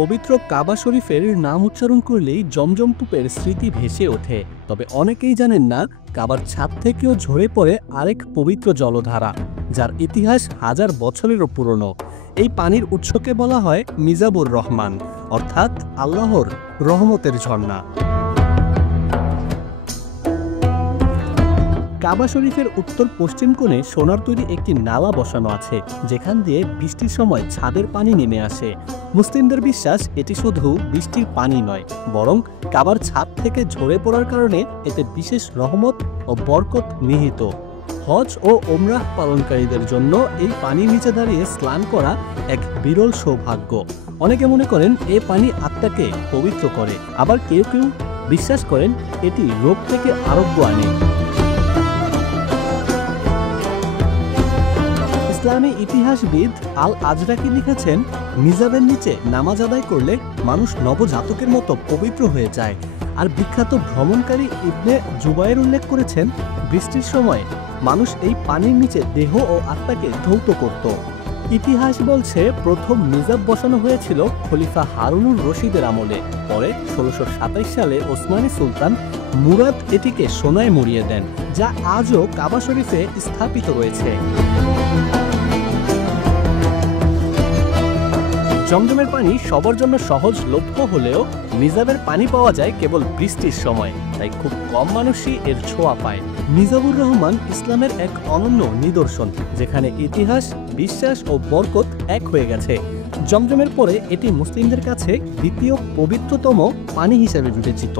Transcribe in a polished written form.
পবিত্র কাবা শরীফের নাম উচ্চারণ করলেই জমজম কূপের স্মৃতি ভেসে ওঠে। তবে অনেকেই জানেন না, কাবার ছাদ থেকেও ঝরে পড়ে আরেক পবিত্র জলধারা, যার ইতিহাস হাজার বছরেরও পুরনো। এই পানির উৎসকে বলা হয় মিজাবুর রহমান, অর্থাৎ আল্লাহর রহমতের ঝর্ণা। কাবা শরীফের উত্তর পশ্চিম কোণে সোনার তৈরি একটি নালা বসানো আছে, যেখান দিয়ে বৃষ্টির সময় ছাদের পানি নেমে আসে। মুসলিমদের বিশ্বাস, এটি শুধু বৃষ্টির পানি নয়, বরং কাবার ছাদ থেকে ঝরে পড়ার কারণে এতে বিশেষ রহমত ও বরকত নিহিত। হজ ও ওমরাহ পালনকারীদের জন্য এই পানির নিচে দাঁড়িয়ে স্নান করা এক বিরল সৌভাগ্য। অনেকে মনে করেন এই পানি আত্মাকে পবিত্র করে, আবার কেউ কেউ বিশ্বাস করেন এটি রোগ থেকে আরোগ্য আনে। ইসলামী ইতিহাসবিদ আল আজরাকি লিখেছেন, মিজাবের নিচে নামাজ আদায় করলে মানুষ নবজাতকের মতো পবিত্র হয়ে যায়। আর বিখ্যাত ভ্রমণকারী ইবনে জুবায়ের উল্লেখ করেছেন, বৃষ্টির সময় মানুষ এই পানির নিচে দেহ ও আত্মাকে ধৌত করত। ইতিহাস বলছে, প্রথম মিজাব বসানো হয়েছিল খলিফা হারুনুর রশিদের আমলে। পরে ১৬২৭ সালে ওসমানী সুলতান মুরাদ এটিকে সোনায় মুড়িয়ে দেন, যা আজও কাবা শরীফে স্থাপিত রয়েছে। জমজমের পানি সবার জন্য সহজলভ্য হলেও মিজাবের পানি পাওয়া যায় কেবল বৃষ্টির সময়, তাই খুব কম মানুষই এর ছোঁয়া পায়। মিজাবুর রহমান ইসলামের এক অনন্য নিদর্শন, যেখানে ইতিহাস, বিশ্বাস ও বরকত এক হয়ে গেছে। জমজমের পরে এটি মুসলিমদের কাছে দ্বিতীয় পবিত্রতম পানি হিসেবে বিবেচিত।